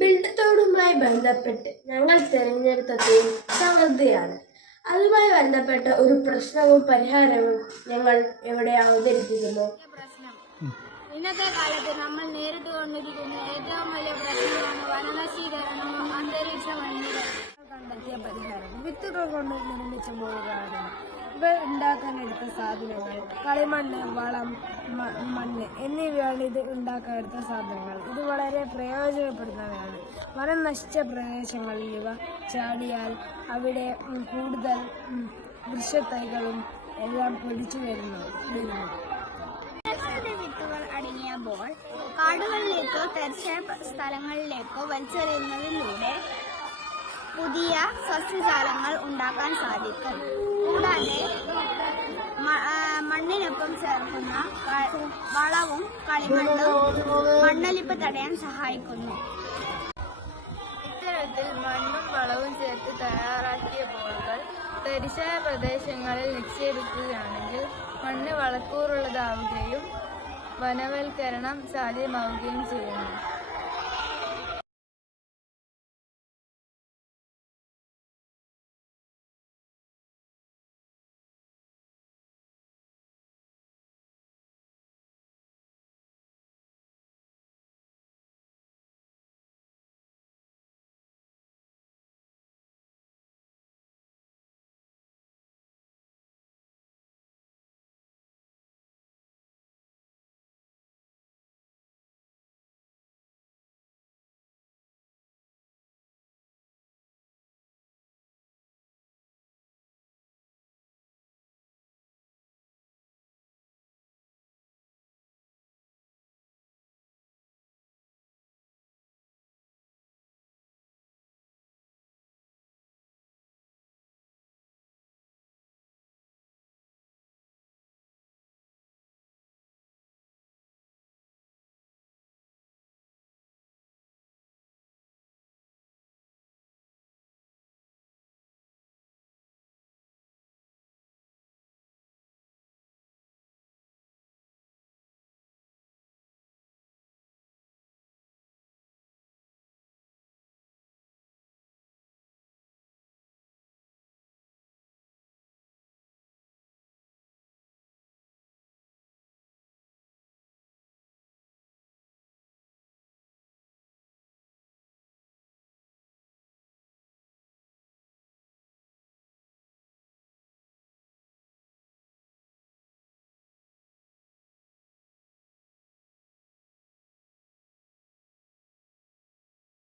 ബിൽഡത്തോടുമായി ബന്ധപ്പെട്ട് ഞങ്ങൾ തിരഞ്ഞെടുത്ത തീം സമൃദ്ധിയാണ്. അതുമായി ബന്ധപ്പെട്ട ഒരു പ്രശ്നവും പരിഹാരവും ഞങ്ങൾ ഇവിടെ അവതരിപ്പിക്കുന്നു. ഇന്നത്തെ കാലത്ത് നമ്മൾ നേരിട്ടുകൊണ്ടിരിക്കുന്ന ഏറ്റവും വലിയ പ്രശ്നമാണ് വനനശീകരണവും അന്തരീക്ഷ മലിനീകരണവും. കണ്ടെത്തിയ പരിഹാരം വിത്തുകൾ കൊണ്ട് നിർമ്മിച്ച ബോർഡുകളാണ്. ഇവ ഉണ്ടാക്കാനെടുത്ത സാധനങ്ങൾ കളിമണ്ണ്, വളം, മണ്ണ് എന്നിവയാണ് ഇത് ഉണ്ടാക്കാനെടുത്ത സാധനങ്ങൾ. ഇത് വളരെ പ്രയോജനപ്പെടുന്നവയാണ്. വനം നശിച്ച പ്രദേശങ്ങളിൽ ഇവ ചാടിയാൽ അവിടെ കൂടുതൽ വൃക്ഷത്തൈകളും എല്ലാം പൊടിച്ചു വരുന്നു. വിത്തുകൾ അടങ്ങിയ ബോൾ കാടുകളിലേക്കോ തരിശായ സ്ഥലങ്ങളിലേക്കോ വലിച്ചെറിയുന്നതിലൂടെ പുതിയ സസ്യജാലങ്ങൾ ഉണ്ടാക്കാൻ സാധിക്കും. കൂടാതെ മണ്ണിനൊപ്പം ചേർക്കുന്ന വളവും കളിമണ്ണും മണ്ണൊലിപ്പ് തടയാൻ സഹായിക്കുന്നു. ഇത്തരത്തിൽ മണ്ണും വളവും ചേർത്ത് തയ്യാറാക്കിയ ബോളുകൾ തരിശായ പ്രദേശങ്ങളിൽ നിക്ഷേപിക്കുകയാണെങ്കിൽ മണ്ണ് വളക്കൂറുള്ളതാവുകയും വനവൽക്കരണം സാധ്യമാവുകയും ചെയ്യുന്നു.